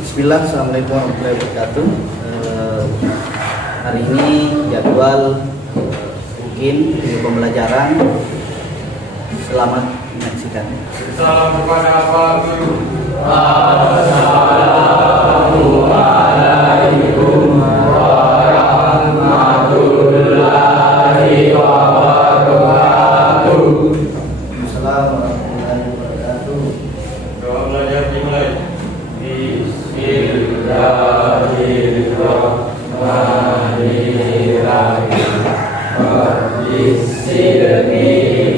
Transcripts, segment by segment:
Bismillah, Assalamualaikum warahmatullahi wabarakatuh. Hari ini jadwal mungkin pembelajaran. Selamat menyaksikan. Salam kepada Pak Guru. Assalamualaikum warahmatullahi wabarakatuh. Doa belajar dimulai. Bismillahirrahmanirrahim. Bismillahirrahmanirrahim.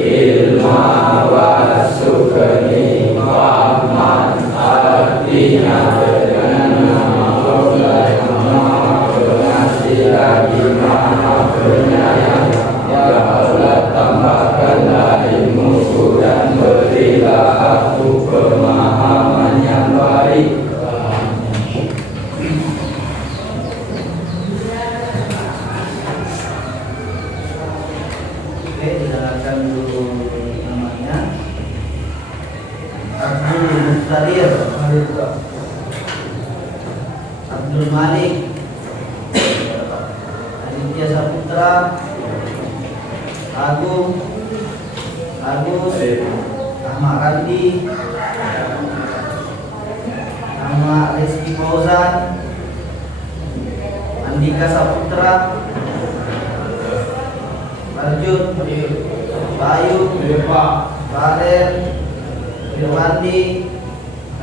Ilma wa sukani rahman artinya dengan Allah pengasih lagi maha penyayang. Ya Allah, tambahkanlah ilmuku dan berilah aku pemahaman yang baik. Dengarkan dulu namanya. Abdul Muqtadir, Abdul Malik, Aditya Saputra, Agung, Agus, Ahmad Randi, nama Rizky Fauzan, Andika Saputra, Arjun, Bayu, Bader, Irwandi,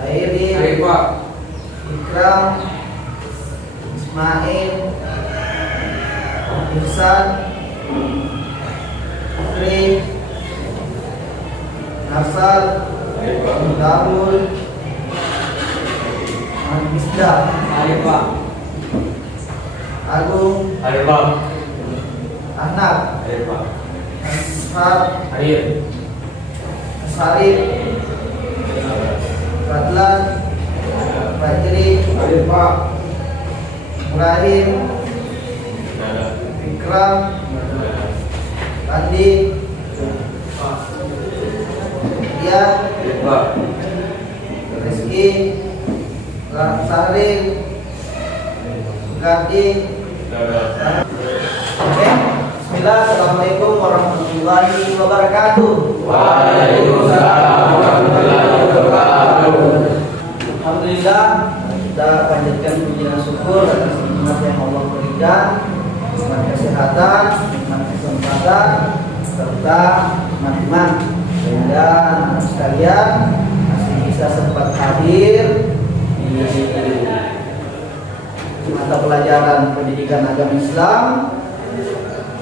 Airin, Ikram, Ismail, Ihsan, Fikri, Narsal, Darul, Misda, Agung, Ahnaf, Ashab, Asharif, Fadlan, Fajri, Ibrahim, Ikram, Andi, Dia, Rizki, Sahril, Gadi. Oke, Bismillah, Assalamualaikum warahmatullahi wabarakatuh. Waalaikumsalam warahmatullahi wabarakatuh. Alhamdulillah, kita panjatkan puji dan syukur atas nikmat yang Allah berikan, nikmat kesehatan, nikmat kesempatan, serta nikmat iman, sehingga anak sekalian masih bisa sempat hadir di mata pelajaran pendidikan agama Islam.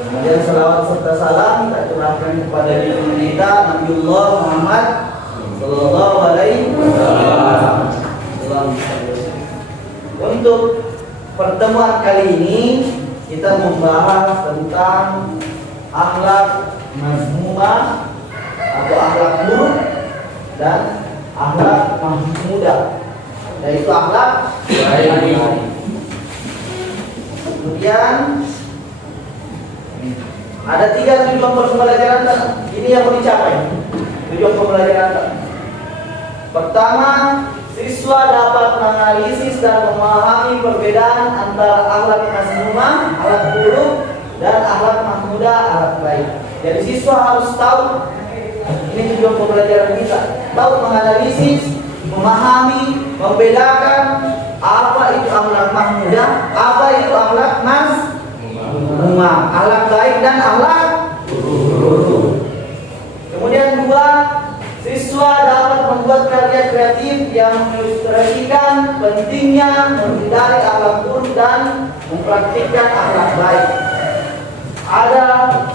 Kemudian salawat serta salam kita curahkan kepada junjungan kita Nabiullah Muhammad Sallallahu Alaihi Wasallam. Untuk pertemuan kali ini kita membahas tentang akhlak mazmumah atau akhlak buruk dan akhlak mahmudah, yaitu akhlak baik. Kemudian ada 3 tujuan pembelajaran ini yang mau dicapai. Tujuan pembelajaran pertama, siswa dapat menganalisis dan memahami perbedaan antara akhlak mazmumah, akhlak buruk, dan akhlak mahmudah, akhlak baik. Jadi siswa harus tahu, ini tujuan pembelajaran kita, tahu menganalisis, memahami, membedakan apa itu akhlak mahmudah, apa itu akhlak mazmumah, akhlak baik dan akhlak buruk. Kemudian 2, siswa dapat membuat karya kreatif yang mengilustrasikan pentingnya menghindari akhlak buruk dan mempraktikkan akhlak baik. Ada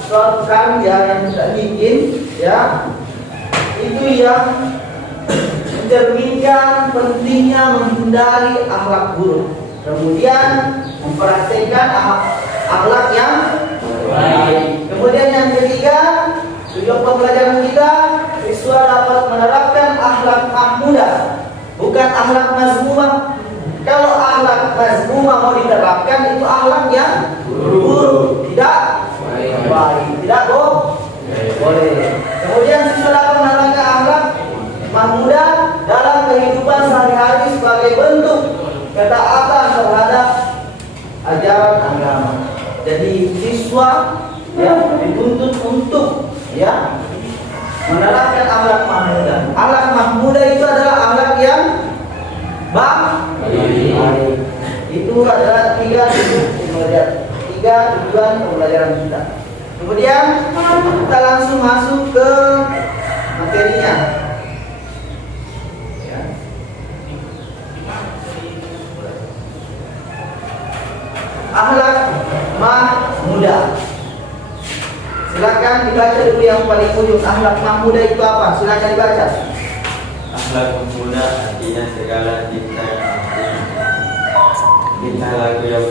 suatu karya yang kita bikin, ya, itu yang mencerminkan pentingnya menghindari akhlak buruk, kemudian mempraktikkan akhlak yang baik. Kemudian yang ketiga, tujuan pembelajaran kita, siswa dapat menerapkan akhlak mahmudah, bukan akhlak mazmumah. Kalau akhlak mazmumah mau diterapkan, itu akhlak yang buruk, tidak baik, tidak boleh. Kemudian siswa dapat menerapkan akhlak mahmudah dalam kehidupan sehari-hari sebagai bentuk dituntut untuk ya menerapkan akhlak mahmudah. Akhlak mahmudah itu adalah akhlak yang baik. Itu adalah tiga tujuan pembelajaran kita. Kemudian kita langsung masuk ke materinya. Ya. Akhlak mahmudah. Silakan dibaca dulu yang paling ujung. Akhlak mahmudah itu apa? Silakan dibaca. Akhlak mahmudah artinya segala tingkah laku yang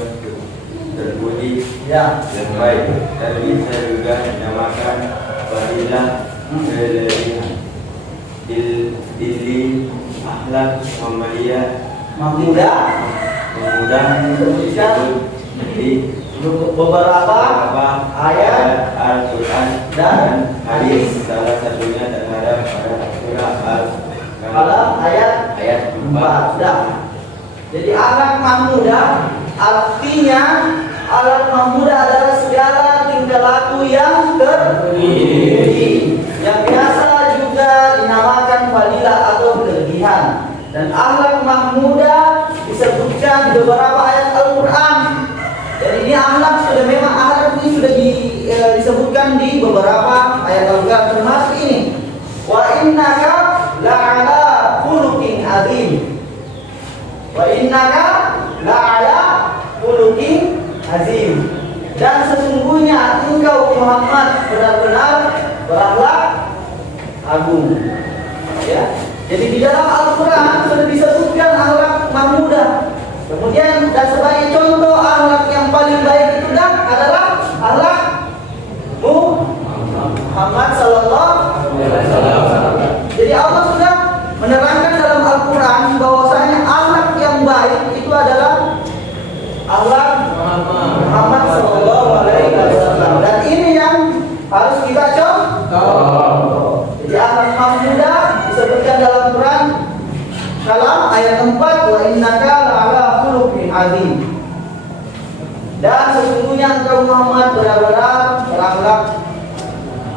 terpuji, Ya. yang baik, dan bisa juga dinamakan fadilah kelebihan. Dili akhlak Muhammadiyah Mahmudah memudah Indonesia di beberapa ayat Al-Quran dan hadis, salah satunya terhadap pada surah Al-Qalam ayat ayat 4. Dah. Jadi akhlak mahmudah artinya akhlak mahmudah adalah segala tingkah laku yang terpuji, yang biasa juga dinamakan fadilah atau kelebihan. Dan akhlak mahmudah disebutkan di beberapa ayat Al-Quran. Jadi ini akhlak sudah memang akhlak ini sudah disebutkan di beberapa ayat Al-Quran, termasuk ini. Wa innaka la'ala khuluqin azim. Wa innaka la'ala khuluqin azim. Dan sesungguhnya engkau Muhammad benar-benar berakhlak agung. Ya. Jadi di dalam Al-Quran sudah disebutkan akhlak mahmudah. Kemudian dan sebagai contoh akhlak yang paling baik itu adalah akhlak Muhammad sallallahu alaihi wasallam. Jadi Allah sudah menerangkan dalam Al-Quran bahwasanya akhlak yang baik itu adalah akhlak Muhammad sallallahu alaihi wasallam. Dan ini yang harus kita contoh. Jadi akhlak mahmudah disebutkan dalam Quran Kalam ayat 4, wa innaka la'ala khuluqin azim. Dan sesungguhnya engkau Muhammad benar-benar berakhlak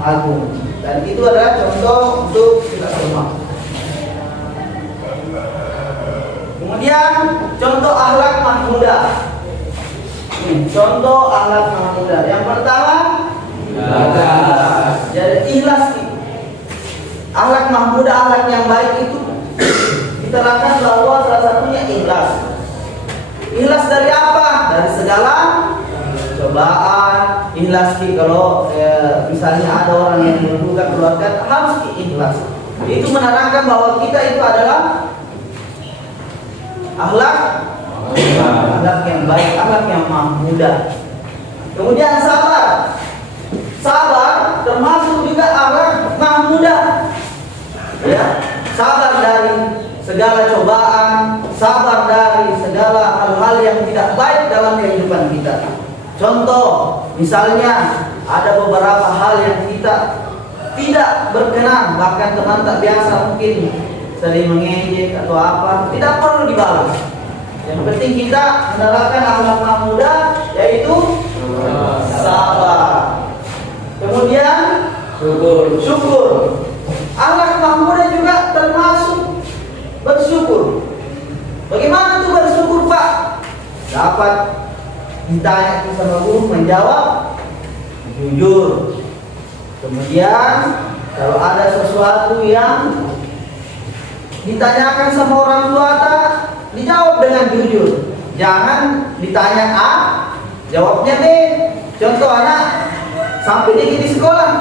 agung. Dan itu adalah contoh untuk kita semua. Kemudian contoh akhlak mahmudah. Contoh akhlak mahmudah. Yang pertama, jadi ikhlas. Akhlak mahmudah, akhlak yang baik itu diterangkan bahwa salah satunya ikhlas. Ikhlas dari apa? Dari segala cobaan. Ikhlas kalau misalnya ada orang yang membuka keluarga, harus ikhlas. Itu menerangkan bahwa kita itu adalah akhlak yang baik, akhlak yang mahmudah. Kemudian sabar. Sabar termasuk juga akhlak mahmudah. Ya, sabar dari segala cobaan, sabar dari segala hal-hal yang tidak baik dalam kehidupan kita. Contoh, misalnya ada beberapa hal yang kita tidak berkenan, bahkan teman tak biasa mungkin sering mengejek atau apa, tidak perlu dibalas. Yang penting kita menerapkan akhlak mahmudah, yaitu sabar. Kemudian syukur. Akhlak mahmudah juga termasuk bersyukur. Bagaimana tuh bersyukur, Pak? Dapat ditanya sama guru, menjawab jujur. Kemudian kalau ada sesuatu yang ditanyakan sama orang tua, dijawab dengan jujur. Jangan ditanya A, jawabnya B. Contoh, anak sampai di sekolah,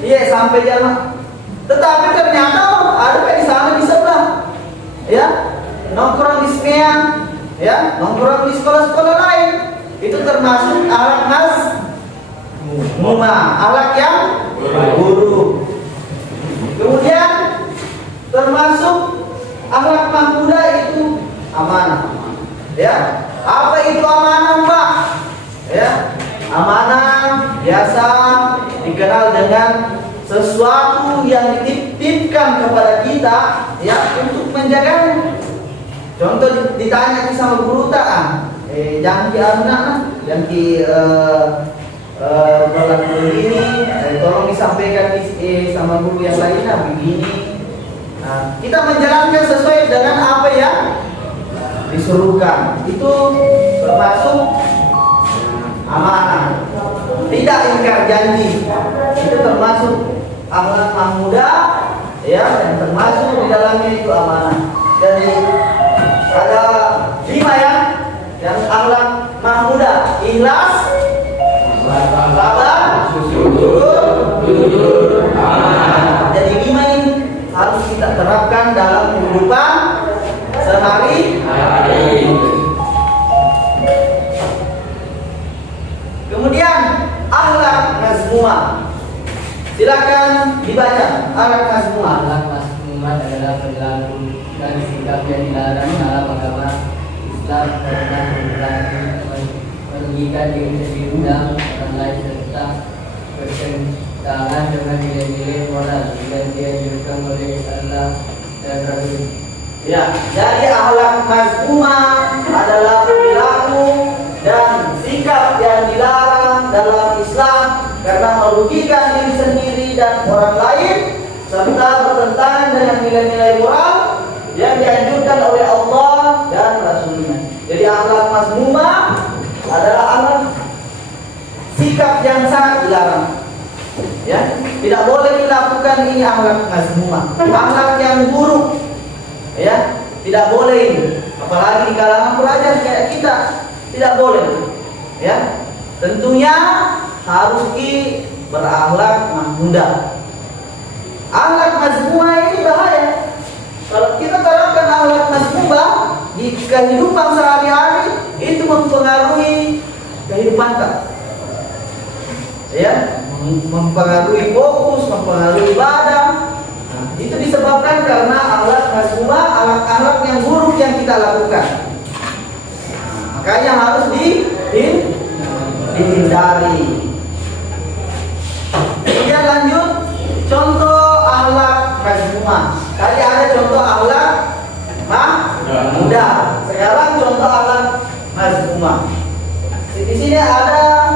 iya sampai jam. Tetapi ternyata ada di sana di sebelah, ya nongkrong di SMEA, ya nongkrong di sekolah-sekolah lain. Itu termasuk akhlak akhlak yang buruk. Kemudian termasuk akhlak mahmudah itu amanah. Ya, apa itu amanah, Pak? Ya, amanah biasa dikenal dengan sesuatu yang dititipkan kepada kita, ya, untuk menjaganya. Contoh ditanya sama guru jangan di anak, jangan di bulan ini tolong disampaikan sama guru yang lainnya begini. Nah, kita menjalankan sesuai dengan apa yang disuruhkan. Itu termasuk amanah. Tidak ingkar janji. Itu termasuk akhlak mahmudah, ya, dan termasuk di dalamnya itu amanah. Jadi ada 5 ya, yang akhlak mahmudah: ikhlas, sabar, jujur, amanah. Jadi 5 ini harus kita terapkan dalam kehidupan sehari-hari. Kemudian akhlak mazmumah. Silakan dibaca akhlak mazmumah. Akhlak mazmumah adalah perilaku dan sikap yang dilarang dalam agama Islam karena merugikan diri sendiri dan orang lain serta bertentangan dengan nilai-nilai moral yang dianjurkan oleh Allah dan Rasul. Ya, jadi akhlak mazmumah adalah perilaku dan sikap yang dilarang dalam Islam karena merugikan diri sendiri dan orang lain serta bertentangan dengan nilai-nilai moral yang dianjurkan oleh Allah dan Rasulnya. Jadi akhlak mazmumah adalah akhlak sikap yang sangat dilarang. Ya, tidak boleh dilakukan ini akhlak mazmumah, akhlak yang buruk. Ya, tidak boleh ini. Apalagi di kalangan pelajar kayak kita, tidak boleh. Ya, tentunya harus berakhlak mahmudah. Akhlak mazmumah ini bahaya. Kalau kita terapkan akhlak mazmumah di kehidupan sehari-hari, itu mempengaruhi kehidupan kita. Ya, mempengaruhi fokus, mempengaruhi ibadah. Itu disebabkan karena akhlak mazmumah, akhlak yang buruk yang kita lakukan. Makanya harus dihindari. Kemudian lanjut, contoh akhlak mazmumah. Tadi ada contoh akhlak mahmudah. Sekarang contoh akhlak mazmumah. Di sini ada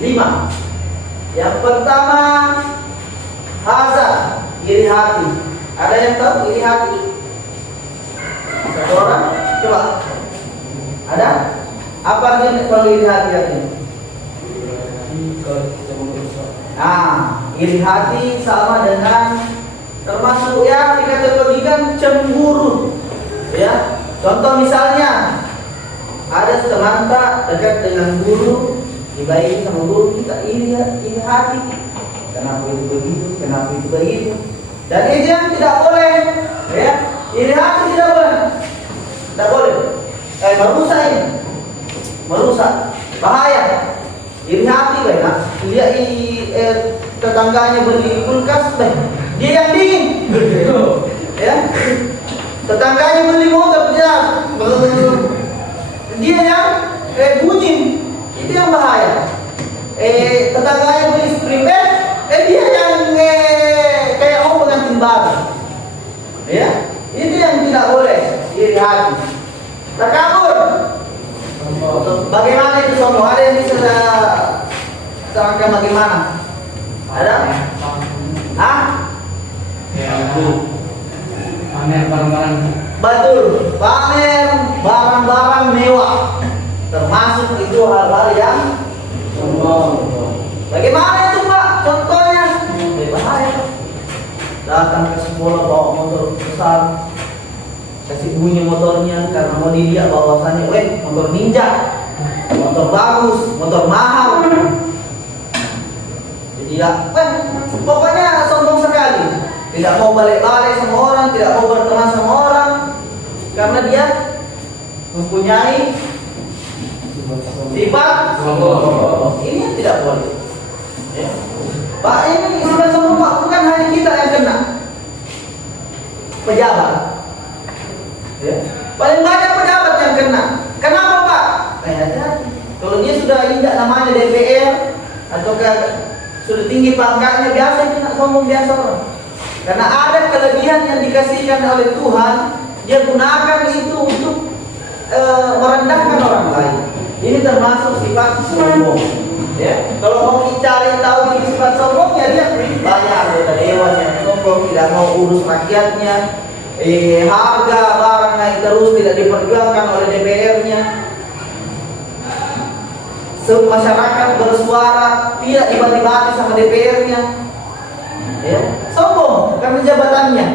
5. Yang pertama, hazard, iri hati. Ada yang tahu iri hati? Satu orang? Coba. Ada? Apa artinya kalau iri hati artinya? Nah, iri hati sama dengan termasuk ya dikategorikan cemburu. Ya. Contoh misalnya ada teman tak dekat dengan guru, dibaiki sama guru, kita iri hati. Kenapa itu begitu? Kenapa itu begitu? Dan itu yang tidak boleh, ya. Iri hati tidak boleh, tidak boleh. Merusak ini, merusak, bahaya. Iri hati, baik. Lihat tetangganya beli kulkas, baik. Dia yang dingin, ya. Tetangganya beli motor, dia yang bunyi, itu yang bahaya. Tetangganya beli spring bed, dia yang kayak mau pengantin baru. Ya, itu yang tidak boleh, iri hati. Takabur. Bagaimana itu sombong? Ada yang bisa terangkan bagaimana? Ada? Hah? Pamer barang-barang. Betul, pamer barang-barang mewah. Termasuk itu hal-hal yang sombong. Bagaimana itu Pak? Contohnya? Bahaya. Datang ke sekolah bawa motor besar, kasih bunyi motornya karena mau dilihat bahwasannya, motor ninja, motor bagus, motor mahal. Jadi ya, pokoknya sombong sekali. Tidak mau balik-balik sama orang, tidak mau berteman sama orang, karena dia mempunyai sifat sombong. Ini yang tidak boleh. Ya. Pak, ini sifat sombong Pak, bukan hanya kita yang kena. Pejabat. Ya. Paling banyak pejabat yang kena. Kenapa Pak? Kalau dia sudah injak namanya DPR atau sudah tinggi pangkatnya, biasa kena sombong biasa orang. Karena ada kelebihan yang dikasihkan oleh Tuhan, dia gunakan itu untuk merendahkan orang lain. Ini termasuk sifat sombong. Ya, kalau mau cari tahu ini sifat sombong, ya dia banyak anggota dewan yang sombong, tidak mau urus rakyatnya, harga barang naik terus tidak diperjuangkan oleh DPR-nya. Masyarakat bersuara tidak dibati-bati sama DPR-nya. Ya, sombong karena jabatannya.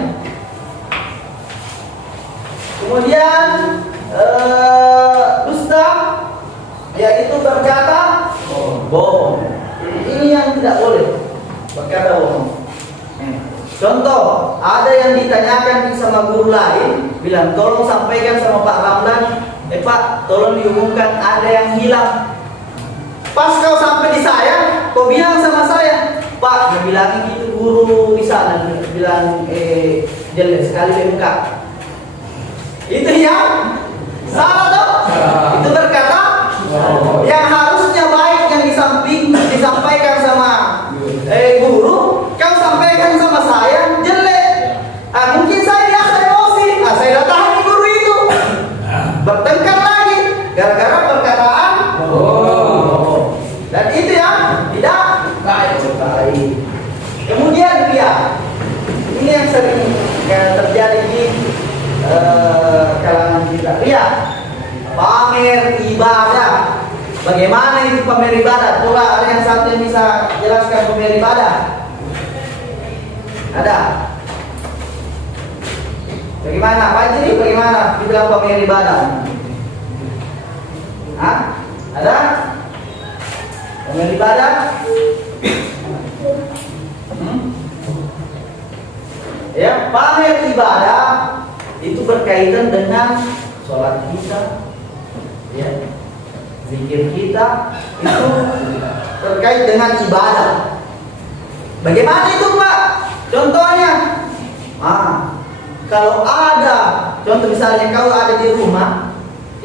Kemudian dusta, yaitu berkata bohong. Ini yang tidak boleh, berkata bohong. Contoh, ada yang ditanyakan sama guru lain, bilang tolong sampaikan sama Pak Ramdan, Pak tolong diumumkan ada yang hilang. Pas kau sampai di saya, kau bilang sama saya, Pak, dia bilang gitu guru di sana, bilang jelek sekali BMK. Itu yang salah toh? Itu berkata yang harusnya baik yang disampaikan sama guru, kau sampaikan sama saya jelek. Mungkin saya biasa emosi, saya datangi guru itu, bertengkar lagi gara-gara perkataan. Dan itu yang tidak baik. Kemudian dia, ini yang sering terjadi di kalangan kita. Ria, pamer ibadah. Bagaimana itu pamer ibadah? Coba ada yang satu yang bisa jelaskan pamer ibadah? Ada? Bagaimana? Pak Jiri, bagaimana dibilang pamer ibadah? Hah? Ada? Pamer ibadah? Ya, pamer ibadah itu berkaitan dengan sholat kita, ya, zikir kita, itu terkait dengan ibadah. Bagaimana itu Pak? Contohnya, kalau ada, contoh misalnya kau ada di rumah,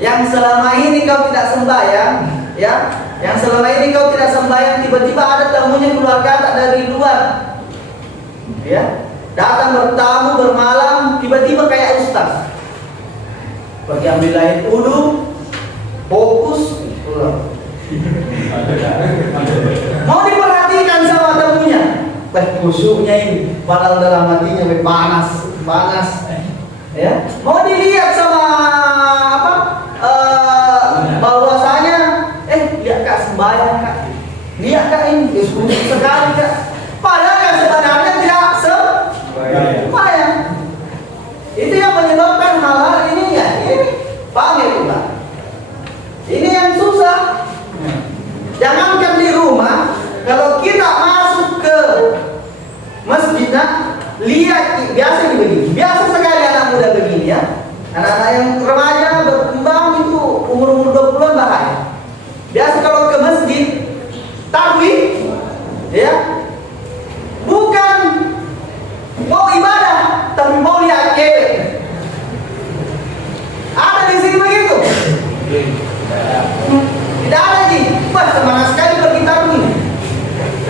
yang selama ini kau tidak sembahyang, ya, yang selama ini kau tidak sembahyang, tiba-tiba ada tamunya keluarga dari luar, ya. Datang bertamu bermalam, tiba-tiba kayak ustaz. Bagi ambil air wudhu, fokus, pulang. Mau diperhatikan sama tamunya, khusyuknya ini, padahal dalam hatinya panas, ya. Mau dilihat sama apa? Bahwasanya, lihat kak sembahyang kak, lihat kak ini, sekali kak. Padahal yang sebenarnya tidak sembahyang. Itu yang menyebabkan hal-hal ini ya. Ini pamer Pak. Ini yang susah. Jangankan di rumah, kalau kita masuk ke masjid, lihat biasa begini. Biasa sekali anak muda begini ya. Anak-anak yang remaja berkembang itu umur 20-an bahaya. Biasa kalau ke masjid tarawih, ya, bukan mau ibadah, tapi mau lihat cewek. Ada di sini begitu? Tidak ada sih. Wah, semangat sekali pergi tarawih.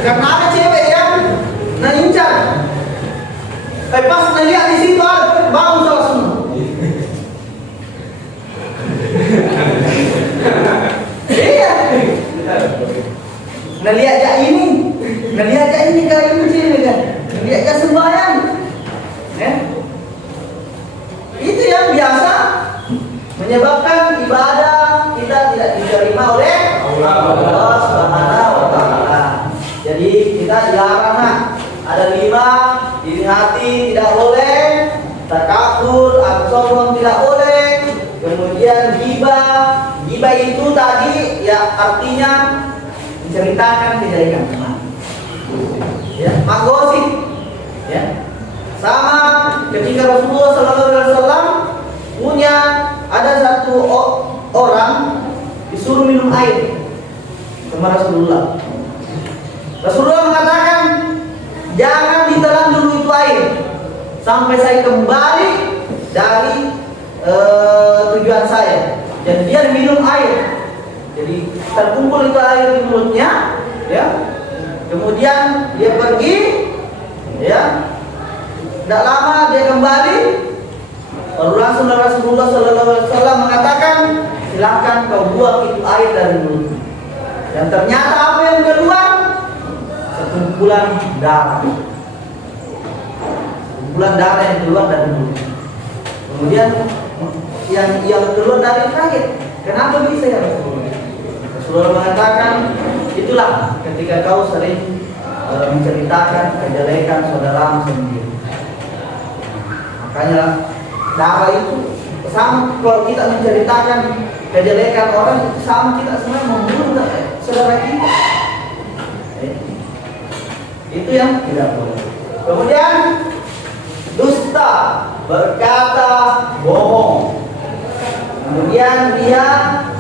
Karena ada cewek yang incar. Pas lihat di situ ada bangun salah semua. Iya. Lihat aja ini kali ini cewek kan. Lihat aja sembahyang. Itu yang biasa menyebabkan ibadah kita tidak diterima oleh Allah Subhanahu wa taala. Jadi kita dilarang ada 5, iri hati tidak boleh, takabur atau sombong tidak boleh. Kemudian ghibah itu tadi ya artinya menceritakan kejelekan teman. Ya, menggosip. Ya. Sama ketika Rasulullah SAW punya ada satu orang disuruh minum air sama Rasulullah. Rasulullah mengatakan jangan ditelan dulu itu air sampai saya kembali dari tujuan saya. Dan dia minum air. Jadi terkumpul itu air di mulutnya, ya. Kemudian dia pergi, ya. Tidak lama dia kembali. Baru langsung Rasulullah SAW mengatakan, silakan kau buang itu air dari mulut. Dan ternyata apa yang sekumpulan darah. Sekumpulan darah yang keluar dari mulut. Kemudian yang keluar dari kaget. Kenapa bisa ya Rasulullah? Rasulullah mengatakan, itulah ketika kau sering menceritakan kejelekan saudaramu sendiri. Makanya darah itu sama, kalau kita menceritakan kejelekan orang itu sama kita sebenarnya membunuh saudara kita. Itu yang tidak boleh. Kemudian dusta, berkata bohong. Kemudian dia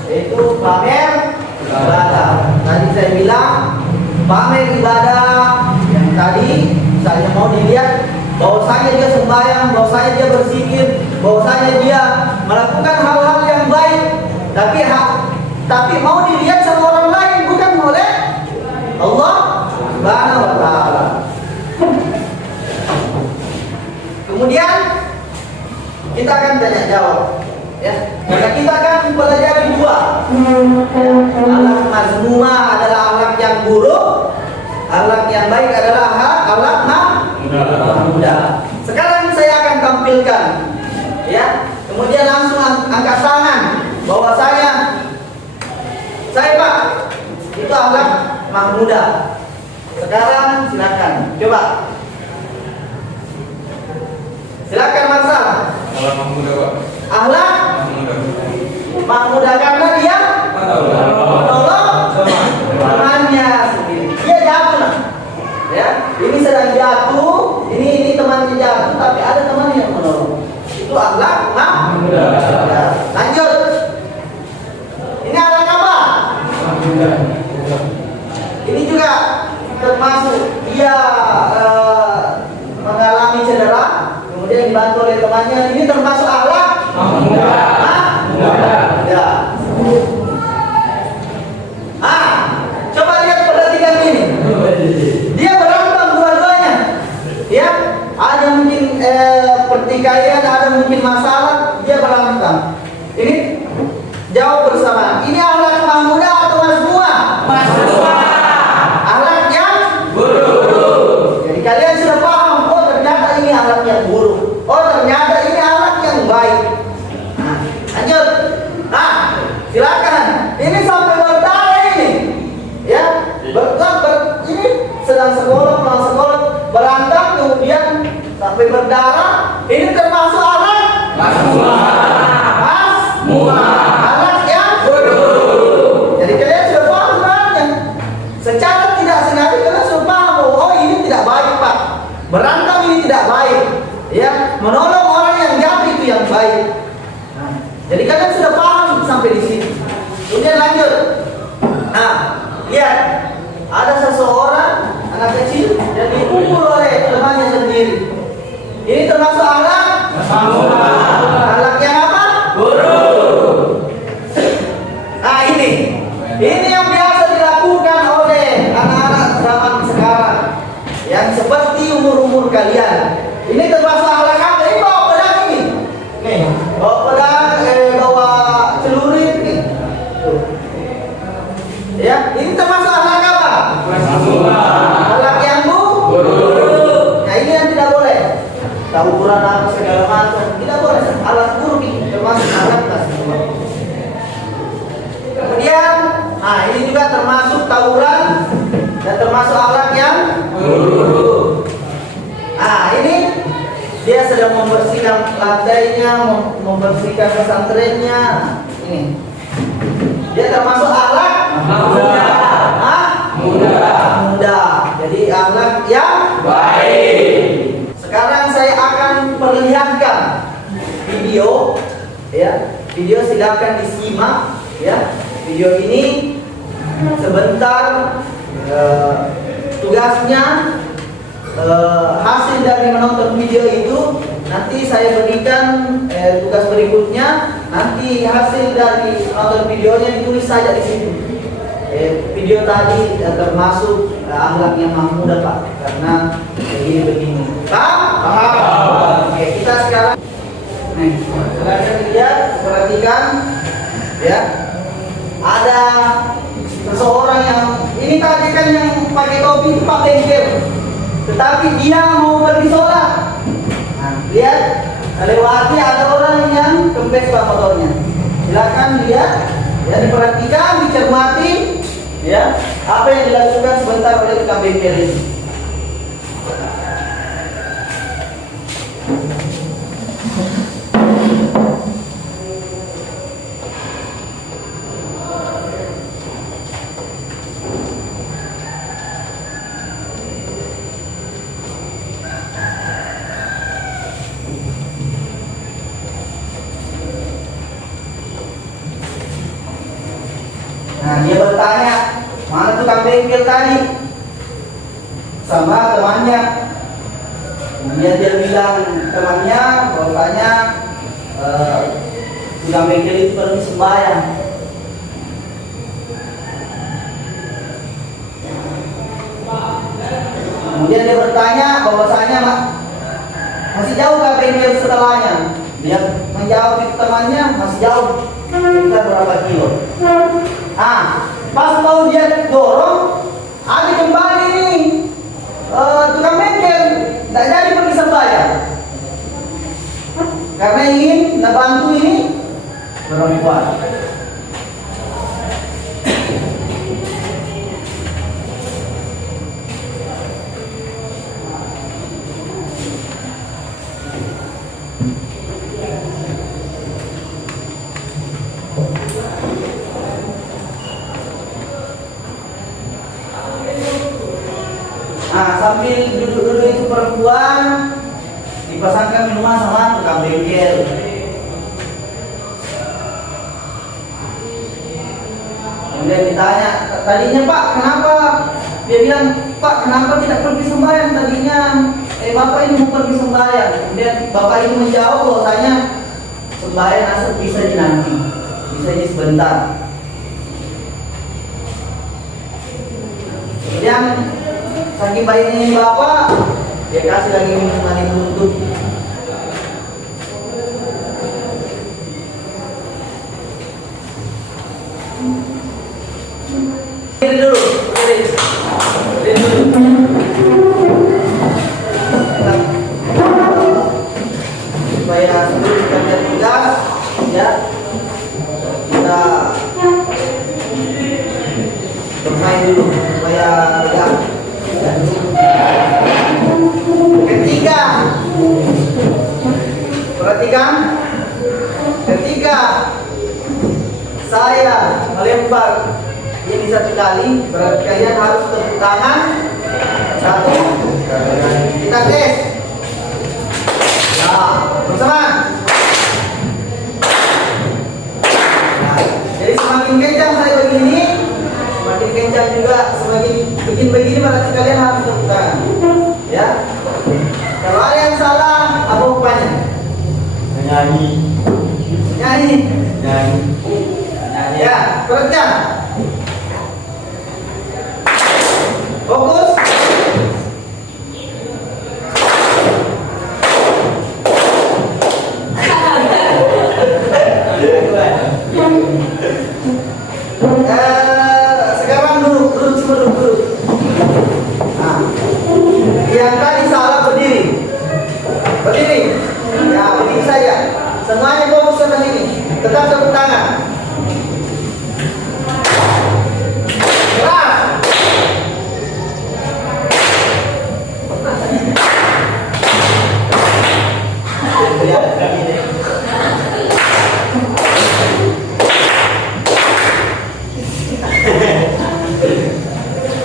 itu pamer ibadah. Tadi saya bilang pamer ibadah yang tadi misalnya mau dilihat bahwasanya dia sembahyang, bahwasanya dia berzikir, bahwasanya dia melakukan hal-hal yang baik, tapi mau dilihat sama orang lain, bukan oleh Allah Subhanahu wa taala. Kemudian kita akan tanya jawab, ya. Maka kita akan pelajari dua. Akhlak mazmumah adalah akhlak yang buruk, akhlak yang baik adalah akhlak mudah. Sekarang saya akan tampilkan, ya. Kemudian langsung angkat tangan bahwa saya Pak itu akhlak mahmudah. Sekarang silakan, coba. Silakan Marsa. Kalau muda Pak. Akhlak mahmudah karena dia menolong temannya sendiri. Dia jatuh, ya. Ini sedang jatuh, ini temannya jatuh, tapi ada teman yang menolong. Itu akhlak mahmudah. Lanjut. Ini akhlak apa? Ini juga termasuk dia mengalami cedera, kemudian dibantu oleh temannya. Ini termasuk akhlak mahmudah. Ya. Coba lihat, perhatikan ini. Dia berantem dua-duanya. Ya, ada mungkin pertikaian, ada mungkin masalah, dia berantem. Ini jawab bersama. Ini akhlak mahmudah atau mazmumah? Mazmumah. Akhlak yang buruk. Jadi kalian sudah paham, oh ternyata ini akhlak yang buruk. Oh ternyata ini akhlak yang baik. Lanjut. Silakan. Ini sampai berdarah ini. Ya, ini sedang sekolah, pulang sekolah, berantem kemudian sampai berdarah. Ini termasuk akhlak mazmumah. Akhlak yang buruk. Jadi kalian sudah paham sebenarnya. Secara tidak sengaja kalian sudah paham, oh ini tidak baik Pak. Berantem ini tidak baik. Ya, menolong orang yang jatuh itu yang baik. Jadi kalian sudah paham sampai di sini. Kemudian lanjut. Lihat, ada seseorang anak kecil yang dipukul oleh temannya sendiri. Ini termasuk akhlak akhlak yang apa? Buruk. Ini yang biasa dilakukan oleh anak-anak zaman sekarang, yang seperti umur kalian. Ini termasuk akhlak apa? Ini bawa pedang ini. Nih, bawa pedang, bawa celurit nih. Ya, ini termasuk akhlak apa? Akhlak yang buruk. Nah, ini yang tidak boleh. Tawuran apa segala macam tidak boleh. Akhlak buruk ini termasuk akhlak mazmumah. Kemudian, ini juga termasuk tawuran dan termasuk akhlak yang buruk. Ini dia sedang membersihkan lantainya, membersihkan pesantrennya. Ini dia termasuk akhlak mudah. Jadi akhlak yang baik. Sekarang saya akan perlihatkan video, ya. Video silakan disimak, ya. Video ini sebentar, tugasnya hasil dari menonton video itu nanti saya berikan tugas berikutnya. Nanti hasil dari menonton videonya ditulis saja di sini. Video tadi termasuk akhlak yang mahmudah Pak, karena begini. Paham? Oke, kita sekarang silakan lihat, perhatikan, ya. Ada seseorang yang ini tadi kan yang pakai topi itu Pak Bengkel. Tetapi dia mau pergi sholat. Nah, lihat, lewati ada orang yang kempes Pak motornya. Silakan lihat, ya diperhatikan, dicermati, ya apa yang dilakukan sebentar oleh tukang bengkel ini. Nah, dia bertanya, mana tukang bengkel tadi? Sama temannya. Kemudian dia bilang temannya, bahwasanya tukang bengkel itu pergi sembahyang. Kemudian dia bertanya bahwasanya masih jauh ke bengkel setelahnya. Dia menjawab itu temannya, masih jauh. Sekitar berapa kilo? Pas mau dia dorong, ada kembali nih tukang bengkel, tidak jadi pergi sembahyang karena ingin membantu ini perempuan. Sambil duduk-duduk itu perempuan dipasangkan minuman sama tukang bengkel. Kemudian ditanya, tadinya Pak kenapa? Dia bilang, Pak kenapa tidak pergi sembahyang tadinya? Bapak ini mau pergi sembahyang. Kemudian Bapak itu menjawab bahwasanya sembahyang asal bisa dinanti, bisa ini sebentar. Kemudian saking baiknya Bapak, dia kasih lagi minuman itu untuk berdiri dulu, berdiri dulu. Supaya sebelum kita bertugas, ya kita bermain dulu supaya ya. Ketiga, perhatikan, ketika saya melempar ini satu kali, berarti kalian harus tepuk tangan. Satu, kita tes. Nah, bersama. Nah, jadi semakin kencang saya begini, semakin kencang juga, semakin begini berarti kalian harus tepuk tangan. Ya. Kalau ada yang salah, apa hukumannya? Menyanyi. Nyanyi. Nyanyi. Ya, perhatikan. Fokus. Sekarang duduk semua duduk. Nah, yang tadi salah berdiri. Berdiri. Ya, berdiri saja. Semuanya fokus sama ini. Tetap tepuk tangan. Keras.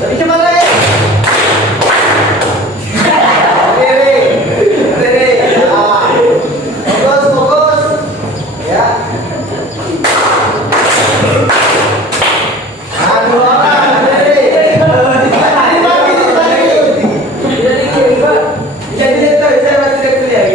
Lebih cepat lagi. Fokus. Ya. Dua orang. Jadi saya masih tidak kuliah.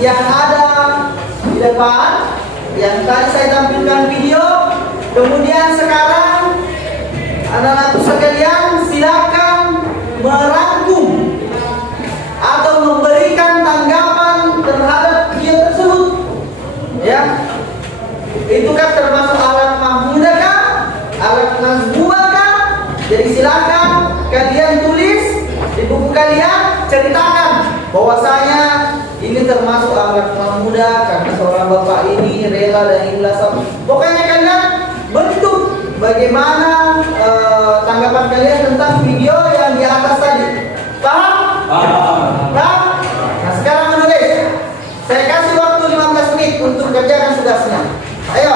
yang ada di depan, yang tadi saya tampilkan video. Kemudian sekarang anak-anak sekalian silakan merangkum atau memberikan tanggapan terhadap video tersebut. Ya, itu kan termasuk alat mahmudah kah? Alat nazmua kah? Jadi silakan kalian tulis di buku kalian, ceritakan bahwasanya ini termasuk alat mahmudah karena seorang bapak ini rela dan ikhlas. Pokoknya kalian bentuk bagaimana tanggapan kalian tentang video yang di atas tadi. Paham? Paham. Nah, sekarang menulis. Saya kasih waktu 15 menit untuk kerjakan tugasnya. Ayo.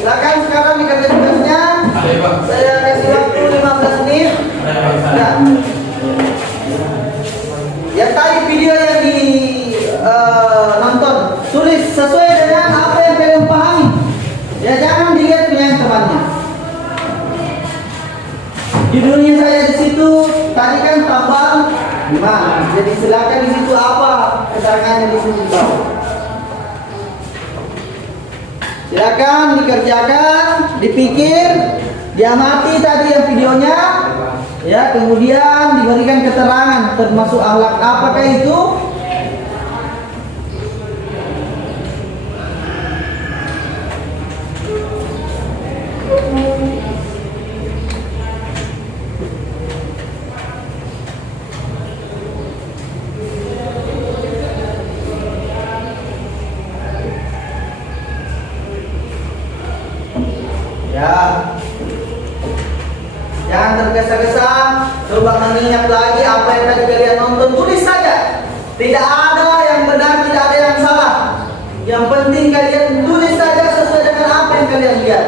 Silakan sekarang dikerjakan tugasnya. Saya kasih waktu 15 menit. Nah. Yang tadi video yang di nonton, tulis sesuai dengan apa yang kalian pahami. Ya, jangan dilihat punya temannya. Judulnya saya di situ tadi kan tambal 5. Jadi silakan di situ apa keterangannya di situ bawah. Silakan dikerjakan, dipikir, diamati tadi yang videonya. Ya, kemudian diberikan keterangan termasuk akhlak apakah itu. Ya, jangan tergesa-gesa, coba mengingat lagi apa yang tadi kalian nonton, tulis saja. Tidak ada yang benar, tidak ada yang salah. Yang penting kalian tulis saja sesuai dengan apa yang kalian lihat.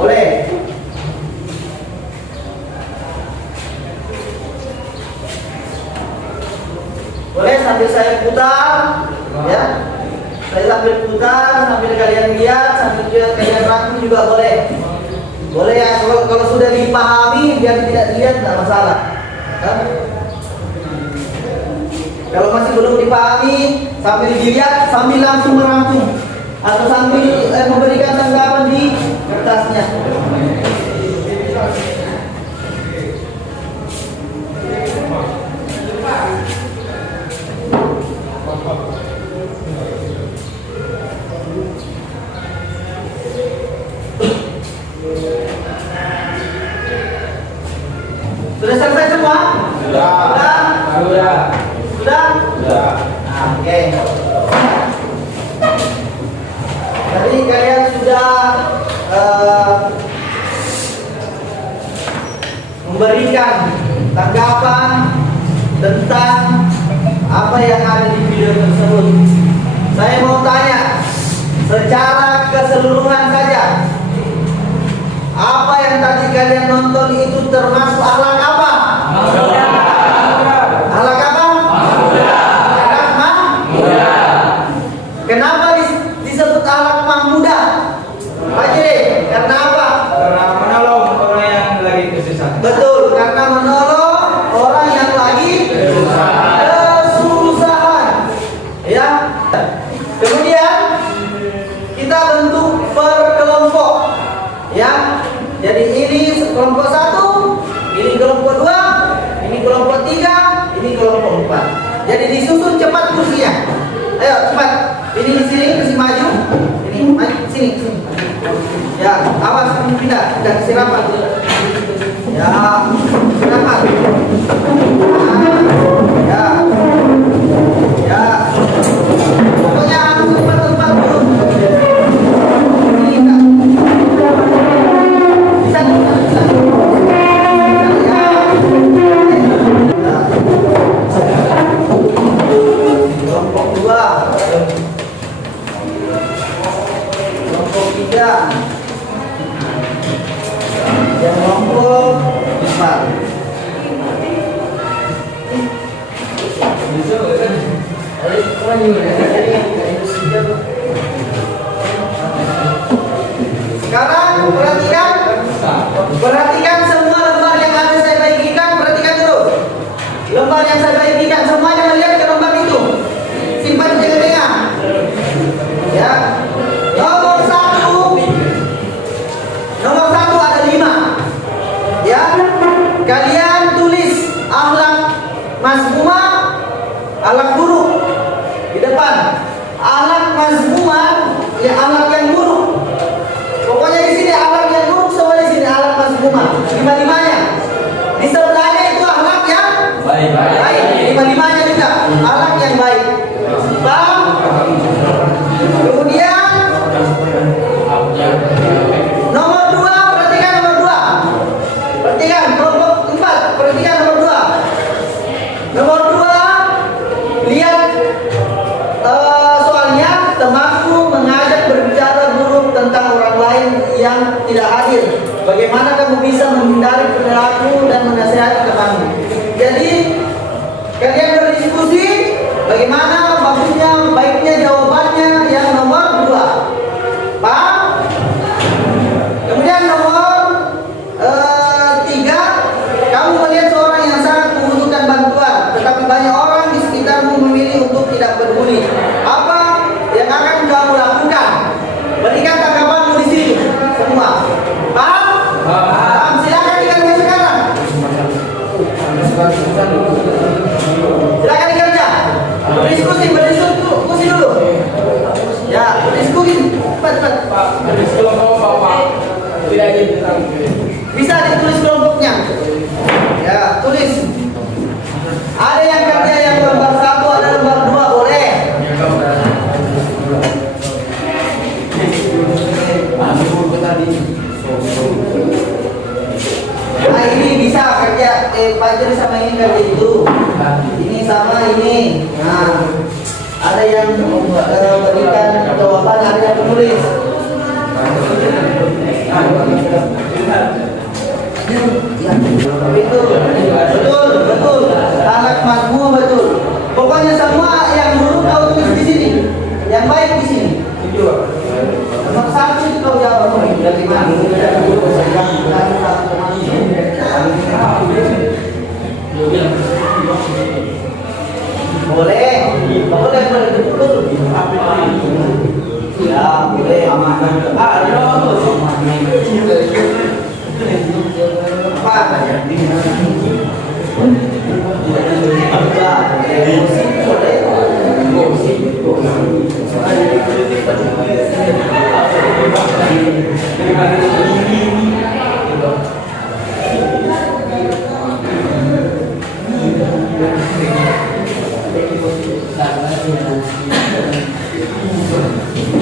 Boleh. Boleh sambil saya putar, ya. Saya sambil putar, sambil kalian lihat, sambil kalian rangkum juga boleh. Boleh ya, kalau sudah dipahami biar tidak dilihat tidak masalah. Ya? Kalau masih belum dipahami, sambil dilihat, sambil langsung merangkum atau sambil memberikan tanggapan di kertasnya. Sudah selesai semua? Sudah. Sudah? Sudah? Sudah. Nah, oke. Tadi kalian sudah memberikan tanggapan tentang apa yang ada di video tersebut. Saya mau tanya secara keseluruhan saja, apa yang tadi kalian nonton itu termasuk akhlak apa? Akhlak apa? Akhlak mahmudah. Kenapa disebut akhlak mahmudah? Pak Jiri, karena apa? Karena menolong orang yang lagi kesusahan. Betul, karena menolong orang yang lagi kesusahan. Ya. Kemudian kita bentuk per kelompok. Ya. Jadi ini kelompok 1, ini kelompok 2, ini kelompok 3, ini kelompok 4. Jadi disusun cepat kursinya. Ayo cepat. Ini di sini kasih maju. Ini maju sini. Ya, awas pindah ke sini rapat. Ya, rapat. Ya. Ya. Pokoknya harus tempat dulu. Ini enggak. Bisa. Ya. Kelompok 2. kelompok 3, yang kelompok 4. Sekarang perhatikan semua lembar yang ada saya bagikan, perhatikan dulu. Lembar yang saya bagikan semuanya melihat ke lembar itu. Simpan di tengah-tengah. Ya. Nomor satu ada 5. Ya. Kalian tulis akhlak mazmumah, akhlak buruk di depan. Akhlak mazmumah, ya akhlak yang buruk. Pokoknya di sini akhlak yang buruk, semua di sini akhlak mazmumah. 5-5-nya. Di sebelahnya itu akhlak yang baik. 5-5-nya juga akhlak yang baik. Paham? Kemudian nomor 2, perhatikan nomor 2. Perhatikan kelompok 4, perhatikan nomor 2. Nomor 2, lihat soalnya, temanku mengajak berbicara buruk tentang orang lain yang tidak hadir. Bagaimana kamu bisa menghindari perilaku dan menasihati temanmu? Jadi kalian berdiskusi bagaimana bagusnya, baiknya jawabannya yang nomor 2. Paham? Kemudian nomor 3, kamu melihat seorang yang sangat membutuhkan bantuan, tetapi banyak orang di sekitarmu memilih untuk tidak peduli. Apa yang akan kamu lakukan? Berikan tanggapanmu di sini semua. Paham? Paham. Silakan dikerja sekarang. Silakan dikerja. Berdiskusi dulu. Ya, berdiskusi. Cepat. Bisa ditulis kelompoknya. Ya, tulis. Ada yang kerja yang lembar 1, ada lembar 2, boleh. Nah ini bisa kerja Fajar sama ini kerja itu. Ini sama ini. Nah, ada yang berikan jawaban, ada yang menulis. Betul. Sangat makmur, betul. Pokoknya semua yang buruk kau tulis di sini, yang baik di sini. Nomor 1 itu kau jawab. Dari mana? Boleh betul.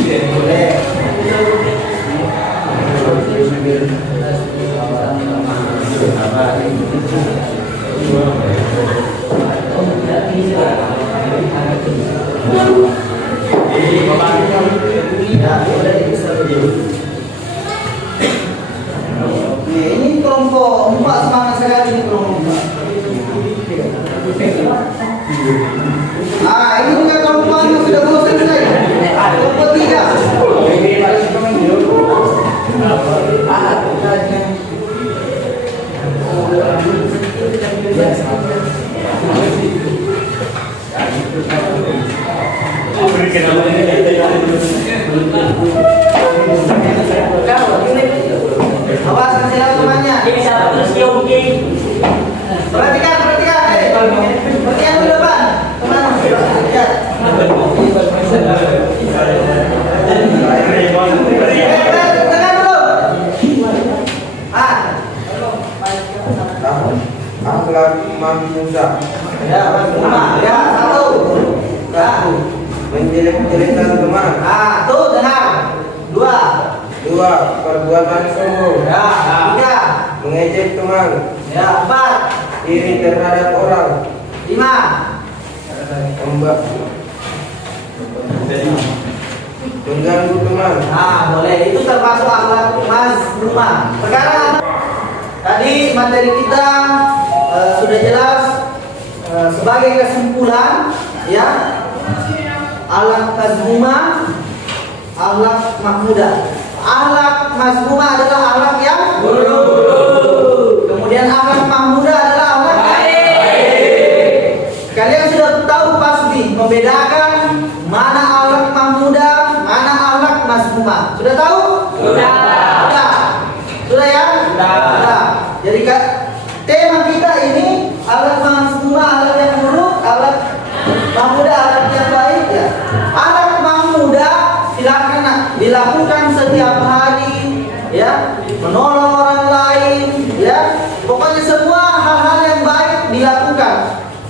Ya, boleh. Ini kelompok 4 semangat sekali ini kelompok 4. Ini juga kelompok yang sudah mau selesai. Kelompok 3. Awas kasih tahu temannya. Perhatikan. Perhatikan dulu depan. Teman. Lihat. Tengah dulu. Akhlak Imam Musa. Ya, ya, 1. Menjelek-jelekan teman. Tuh dengar. 2. Perbuatan sombong. Ya, 3. Mengejek teman. Ya, 4. Iri terhadap orang. 5. mengganggu teman. Nah, boleh. Itu termasuk akhlak mazmumah. Sekarang tadi materi kita sudah jelas. Sebagai kesimpulan, ya, akhlak mazmumah, akhlak mahmudah. Akhlak mazmumah adalah akhlak yang buruk. Kemudian akhlak mahmudah adalah akhlak yang baik. Kalian sudah tahu pasti membedakan mana akhlak mahmudah, mana akhlak mazmumah. Sudah tahu? Sudah. Sudah ya? Sudah. Jadi tema kita ini akhlak mazmumah, akhlak yang buruk, akhlak mahmudah, akhlak yang baik, ya. Akhlak mahmudah silakan dilakukan setiap hari, ya, menolong orang lain, ya, pokoknya semua hal-hal yang baik dilakukan,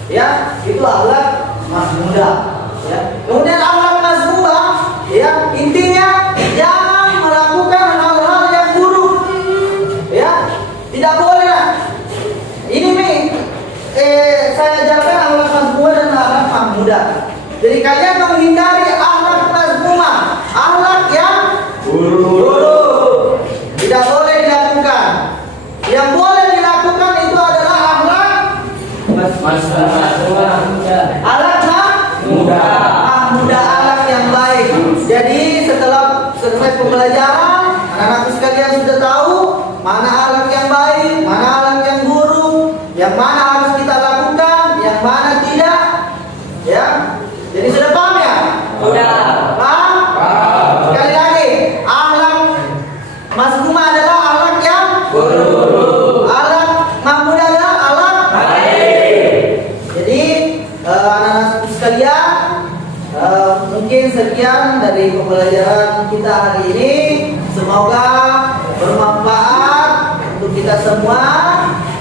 ya, itu akhlak mahmudah, ya. Kemudian akhlak mazmumah, ya, intinya jangan melakukan hal-hal yang buruk, ya, tidak boleh. Ini saya ajarkan akhlak mazmumah dan akhlak mahmudah. Jadi kalian menghindari akhlak mazmumah, akhlak yang buruk. Tidak boleh dilakukan. Yang boleh dilakukan itu adalah akhlak akhlak mahmudah, akhlak yang baik. Jadi setelah selesai pembelajaran, anak-anak sekalian sudah tahu mana akhlak yang baik, mana akhlak yang buruk, yang mana harus kita lakukan, yang mana tidak, ya. Jadi sudah paham ya? Sudah. Paham? Sekali lagi, akhlak mazmumah adalah akhlak yang buruk. Akhlak mahmudah adalah akhlak baik. Jadi anak-anak sekalian, mungkin sekian dari pembelajaran kita hari ini. Semoga bermanfaat untuk kita semua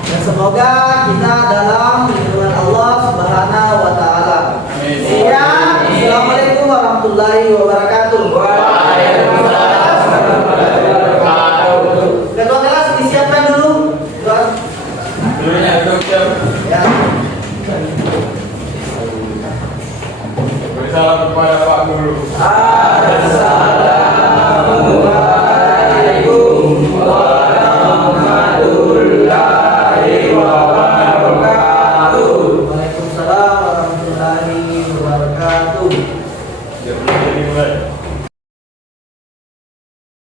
dan semoga kita dalam lindungan Allah Subhanahu wa taala. Sekian. Assalamualaikum warahmatullahi wabarakatuh. Waalaikumsalam warahmatullahi wabarakatuh. Ketua kelas disiapkan dulu. Dulunya dokter. Ya. Bersalam kepada Pak Guru.